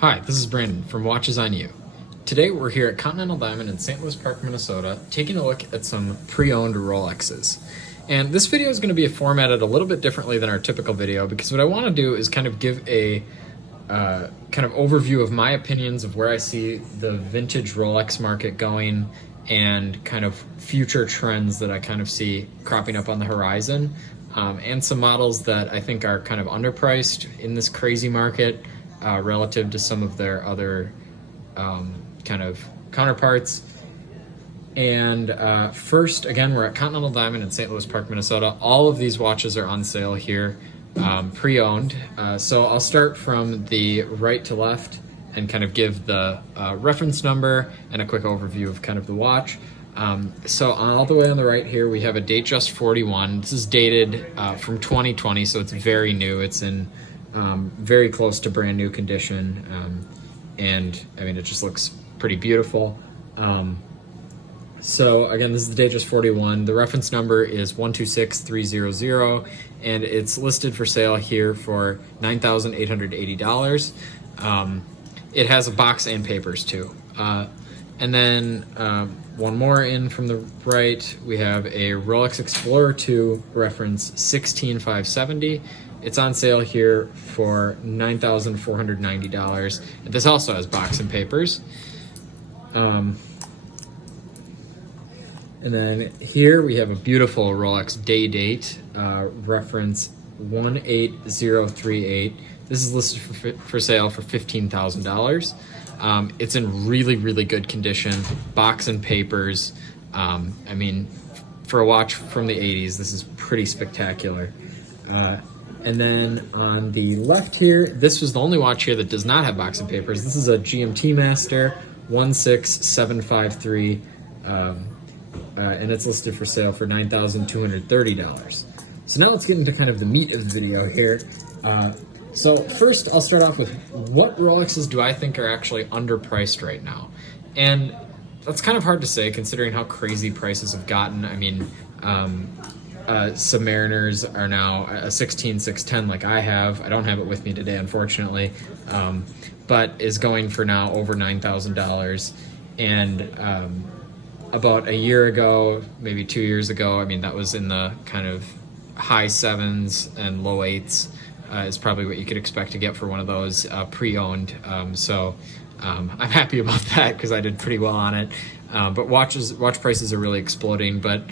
Hi, this is Brandon from Watches on You. Today we're here at Continental Diamond in St. Louis Park, Minnesota, taking a look at some pre-owned Rolexes. And this video is going to be formatted a little bit differently than our typical video because what I want to do is kind of give a kind of overview of my opinions of where I see the vintage Rolex market going and kind of future trends that I kind of see cropping up on the horizon, and some models that I think are kind of underpriced in this crazy market relative to some of their other kind of counterparts. And first, again, we're at Continental Diamond in St. Louis Park, Minnesota. All of these watches are on sale here, pre-owned. So I'll start from the right to left and kind of give the reference number and a quick overview of kind of the watch. So all the way on the right here, we have a Datejust 41. This is dated from 2020, so it's very new. It's in very close to brand new condition. And I mean, it just looks pretty beautiful. So again, this is the Datejust 41. The reference number is 126300, and it's listed for sale here for $9,880. It has a box and papers too. And then one more in from the right, we have a Rolex Explorer II reference 16570. It's on sale here for $9,490. This also has box and papers. And then here we have a beautiful Rolex Day-Date reference 18038. This is listed for sale for $15,000. It's in really, really good condition, box and papers. I mean, for a watch from the 80s, this is pretty spectacular. And then on the left here, this was the only watch here that does not have box and papers. This is a GMT Master 16753, and it's listed for sale for $9,230. So now let's get into kind of the meat of the video here. So first, I'll start off with what Rolexes do I think are actually underpriced right now? And that's kind of hard to say considering how crazy prices have gotten. I mean, Submariners are now a 16610 like I have. I don't have it with me today, unfortunately, but is going for now over $9,000. And about a year ago, maybe 2 years ago, I mean, that was in the kind of high sevens and low eights. Is probably what you could expect to get for one of those pre-owned. So I'm happy about that because I did pretty well on it. But watch prices are really exploding. But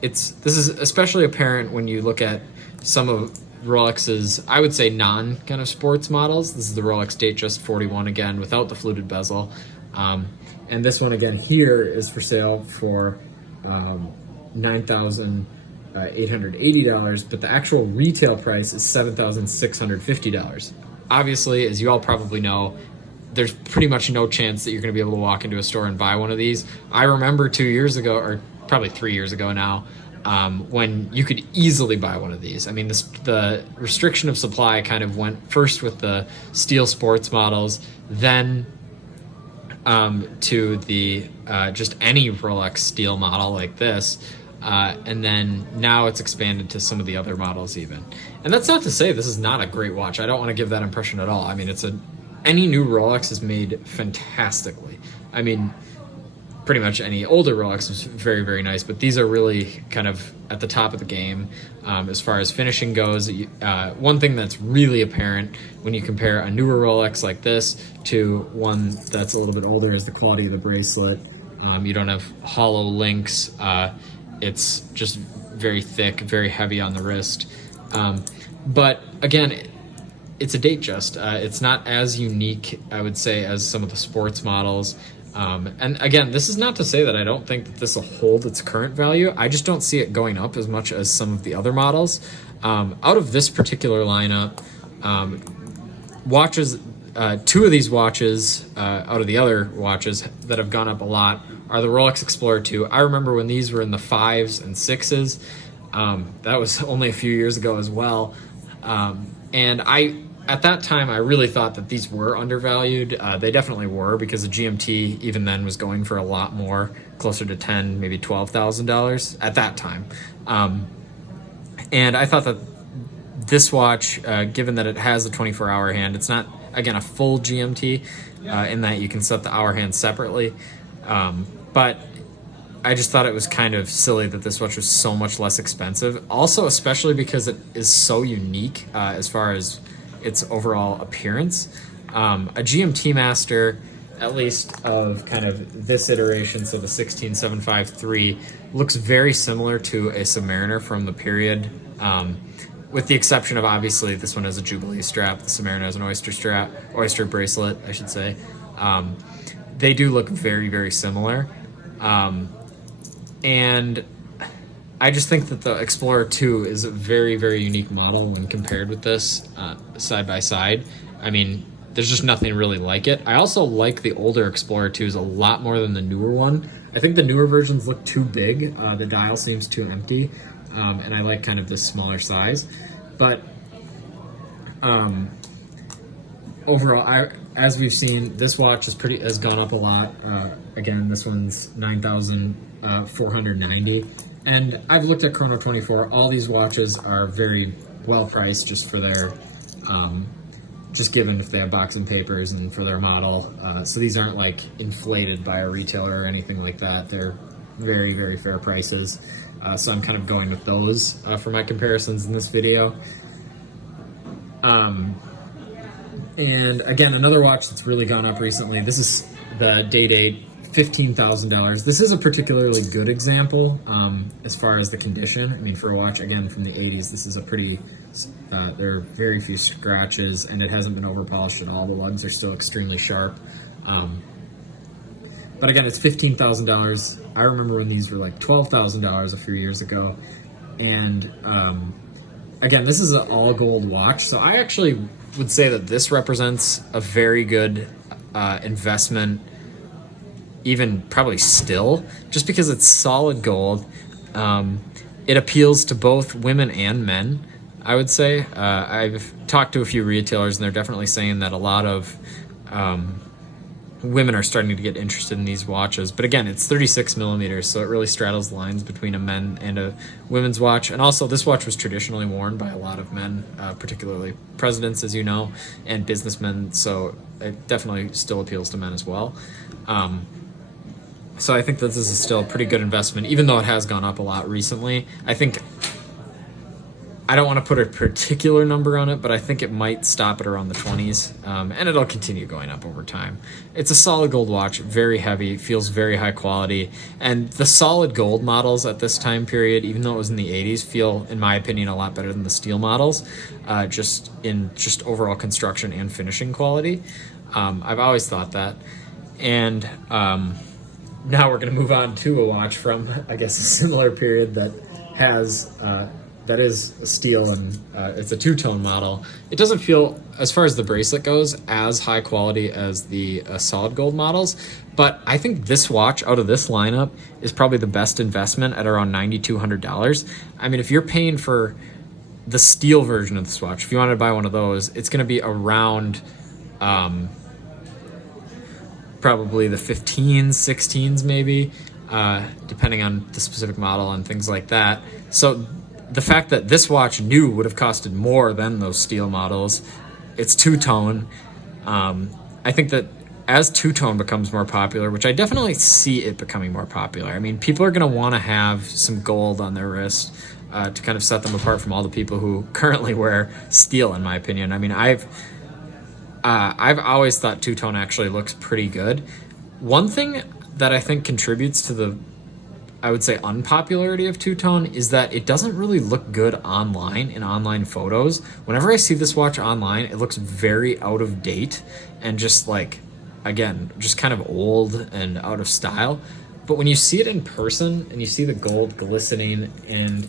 this is especially apparent when you look at some of Rolex's, I would say, non kind of sports models. This is the Rolex Datejust 41 again without the fluted bezel. And this one again here is for sale for $9,880, but the actual retail price is $7,650. Obviously, as you all probably know, there's pretty much no chance that you're going to be able to walk into a store and buy one of these. I remember 2 years ago, or probably 3 years ago now, when you could easily buy one of these. I mean, the restriction of supply kind of went first with the steel sports models, then to the just any Rolex steel model like this. And then now it's expanded to some of the other models even. And that's not to say this is not a great watch. I don't want to give that impression at all. I mean, any new Rolex is made fantastically. I mean, pretty much any older Rolex is very, very nice, but these are really kind of at the top of the game as far as finishing goes. One thing that's really apparent when you compare a newer Rolex like this to one that's a little bit older is the quality of the bracelet. You don't have hollow links. It's just very thick, very heavy on the wrist. But again, it's a Datejust. It's not as unique, I would say, as some of the sports models. And again, this is not to say that I don't think that this will hold its current value. I just don't see it going up as much as some of the other models. Out of this particular lineup, watches, two of these watches out of the other watches that have gone up a lot are the Rolex Explorer II. I remember when these were in the 5s and 6s. That was only a few years ago as well. And at that time, I really thought that these were undervalued. They definitely were because the GMT even then was going for a lot more, closer to $10,000, maybe $12,000 at that time. And I thought that this watch, given that it has a 24-hour hand, it's not again, a full GMT in that you can set the hour hand separately. But I just thought it was kind of silly that this watch was so much less expensive. Also, especially because it is so unique as far as its overall appearance. A GMT Master, at least of kind of this iteration, so the 16753, looks very similar to a Submariner from the period, with the exception of, obviously, this one has a Jubilee strap, the Submariner has an oyster bracelet, I should say. They do look very, very similar. And I just think that the Explorer II is a very, very unique model when compared with this side by side. I mean, there's just nothing really like it. I also like the older Explorer IIs a lot more than the newer one. I think the newer versions look too big. The dial seems too empty, and I like kind of this smaller size. But overall, as we've seen, this watch has gone up a lot. Again, this one's 9,490, and I've looked at Chrono 24. All these watches are very well priced just for their just given if they have boxing papers and for their model. So these aren't like inflated by a retailer or anything like that. They're very, very fair prices. So I'm kind of going with those for my comparisons in this video. And again, another watch that's really gone up recently. This is the Day-Date, $15,000. This is a particularly good example as far as the condition. I mean, for a watch, again, from the 80s, this is a pretty, there are very few scratches, and it hasn't been over-polished at all. The lugs are still extremely sharp. But again, it's $15,000. I remember when these were like $12,000 a few years ago. And again, this is an all-gold watch, so I actually would say that this represents a very good investment, even probably still, just because it's solid gold. It appeals to both women and men, I would say. I've talked to a few retailers, and they're definitely saying that a lot of women are starting to get interested in these watches. But again, it's 36 millimeters, so it really straddles the lines between a men and a women's watch. And also, this watch was traditionally worn by a lot of men, particularly presidents, as you know, and businessmen, so it definitely still appeals to men as well. So I think that this is still a pretty good investment, even though it has gone up a lot recently. I don't want to put a particular number on it, but I think it might stop at around the 20s, and it'll continue going up over time. It's a solid gold watch, very heavy, feels very high quality, and the solid gold models at this time period, even though it was in the 80s, feel, in my opinion, a lot better than the steel models, just overall construction and finishing quality. I've always thought that. And now we're going to move on to a watch from, I guess, a similar period that has... that is steel, and it's a two-tone model. It doesn't feel, as far as the bracelet goes, as high quality as the solid gold models, but I think this watch out of this lineup is probably the best investment at around $9,200. I mean, if you're paying for the steel version of this watch, if you wanted to buy one of those, it's going to be around probably the 15s, 16s maybe, depending on the specific model and things like that. So the fact that this watch new would have costed more than those steel models, it's two-tone. I think that as two-tone becomes more popular, which I definitely see it becoming more popular, I mean, people are going to want to have some gold on their wrist to kind of set them apart from all the people who currently wear steel, in my opinion. I mean, I've always thought two-tone actually looks pretty good. One thing that I think contributes to the, I would say, unpopularity of two-tone is that it doesn't really look good online in online photos. Whenever I see this watch online, it looks very out of date and just like, again, just kind of old and out of style. But when you see it in person and you see the gold glistening, and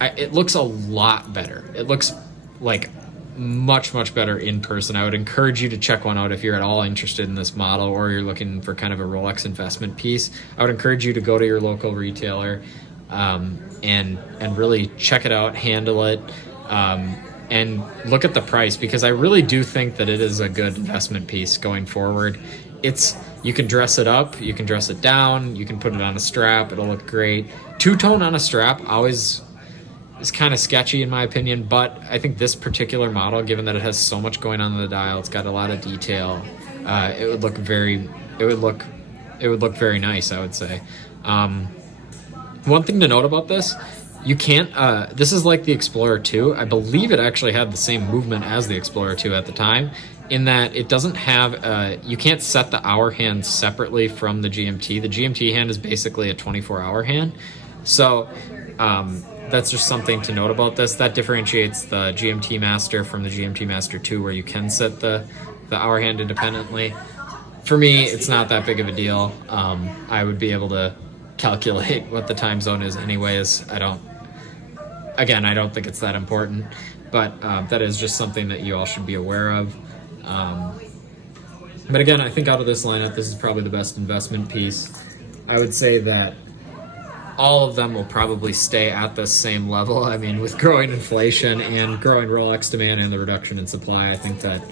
it looks a lot better. It looks like much, much better in person. I would encourage you to check one out if you're at all interested in this model, or you're looking for kind of a Rolex investment piece. I would encourage you to go to your local retailer and really check it out, handle it, and look at the price, because I really do think that it is a good investment piece going forward. You can dress it up, you can dress it down, you can put it on a strap, it'll look great. Two-tone on a strap always is kind of sketchy in my opinion, but I think this particular model, given that it has so much going on in the dial, it's got a lot of detail, it would look very nice, I would say. One thing to note about this, you can't, this is like the Explorer II. I believe it actually had the same movement as the Explorer II at the time, in that it doesn't have, you can't set the hour hand separately from the GMT. The GMT hand is basically a 24-hour hand. So that's just something to note about this. That differentiates the GMT Master from the GMT Master 2, where you can set the hour hand independently. For me, it's not that big of a deal. I would be able to calculate what the time zone is anyways. I don't think it's that important, but that is just something that you all should be aware of. But again, I think out of this lineup, this is probably the best investment piece. I would say that all of them will probably stay at the same level. I mean, with growing inflation and growing Rolex demand and the reduction in supply, I think that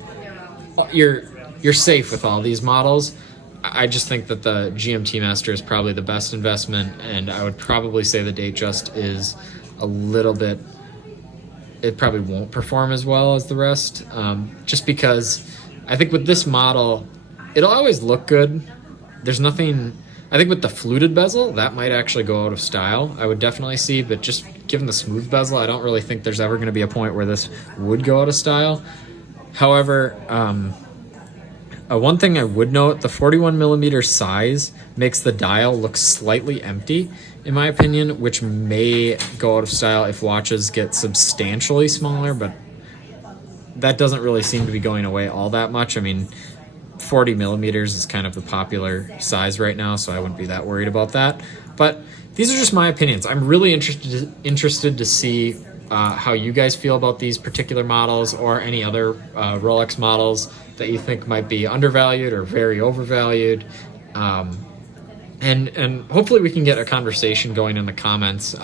you're safe with all these models. I just think that the GMT Master is probably the best investment, and I would probably say the Datejust is a little bit, it probably won't perform as well as the rest, just because I think with this model, it'll always look good. There's nothing, I think with the fluted bezel, that might actually go out of style. I would definitely see, but just given the smooth bezel, I don't really think there's ever going to be a point where this would go out of style. However, one thing I would note, the 41mm size makes the dial look slightly empty, in my opinion, which may go out of style if watches get substantially smaller, but that doesn't really seem to be going away all that much. I mean, 40mm is kind of the popular size right now, so I wouldn't be that worried about that. But these are just my opinions. I'm really interested to see how you guys feel about these particular models, or any other Rolex models that you think might be undervalued or very overvalued. And hopefully we can get a conversation going in the comments.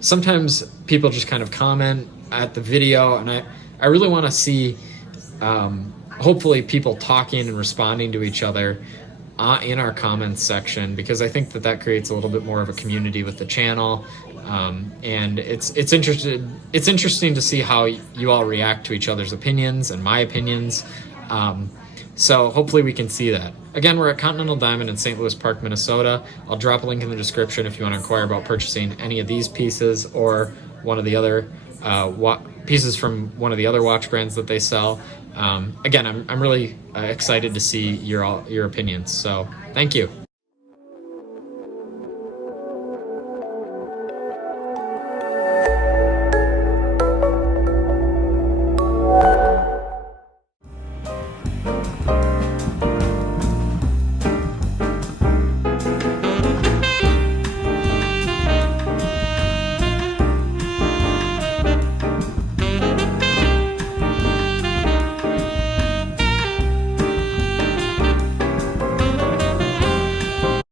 Sometimes people just kind of comment at the video, and I really want to see hopefully people talking and responding to each other in our comments section, because I think that creates a little bit more of a community with the channel. And it's interesting to see how you all react to each other's opinions and my opinions. So hopefully we can see that. Again, we're at Continental Diamond in St. Louis Park, Minnesota. I'll drop a link in the description if you want to inquire about purchasing any of these pieces or one of the other pieces from one of the other watch brands that they sell. Again, I'm really excited to see your opinions. So thank you.